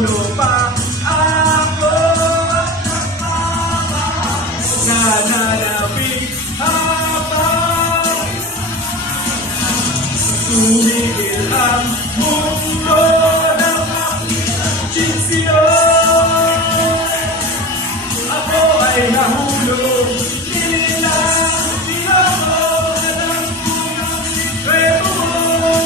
nahulo pa ako. Nananapig habang tumigil ang mundo ng aking diksyon. Ako ay nahulog, nilang tinamo na lang kung ang sikreto mo.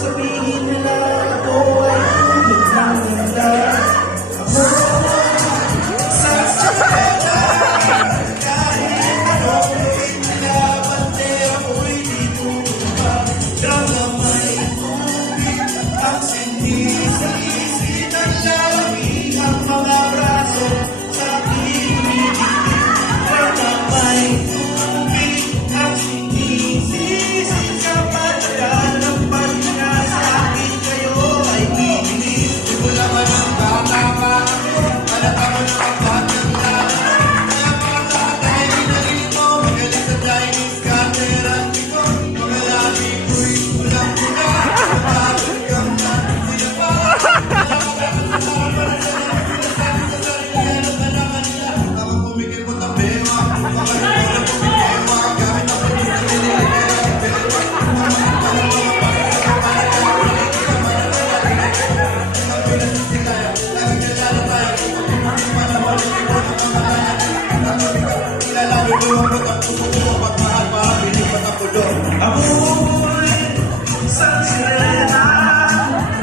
Sabihin nila ako ay tulad ng ganda. Ako sa sila, kahit anong gawin nila, bandera mo'y ditutupa. Damay tubig ang sinisisi ng lalaki, ang mga braso sa kinig. Damay tubig ang sinisisi sa patagal ng pagkakasya. Amoy sa sirena,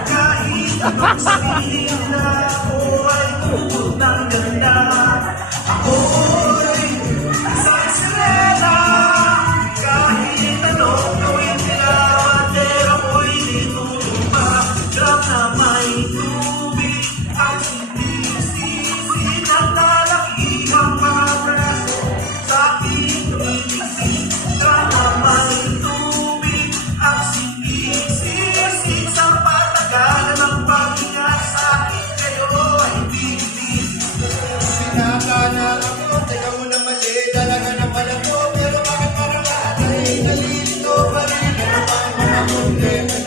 kahit anong sabihin nila, ako ay tulad ng ganda. Amoy sa sirena, kahit anong gawin nila, bandera mo'y ditutupa. Drop na may tubig ang sinisisi ng lalaki, ang mga braso sa aking tumitisig. Drop na may tubig ang sinisisi sa patagalan ng paghinga sa akin. Kayo ay bibig. Pinakana ako, teka mo na mali, talaga naman ako. Pero bakit parang lahat ay nalilito pa rin? Ano ba ang mga problema?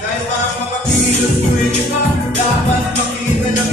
Dahil ba ang mga kilos ko ay iba? Dapat makita lang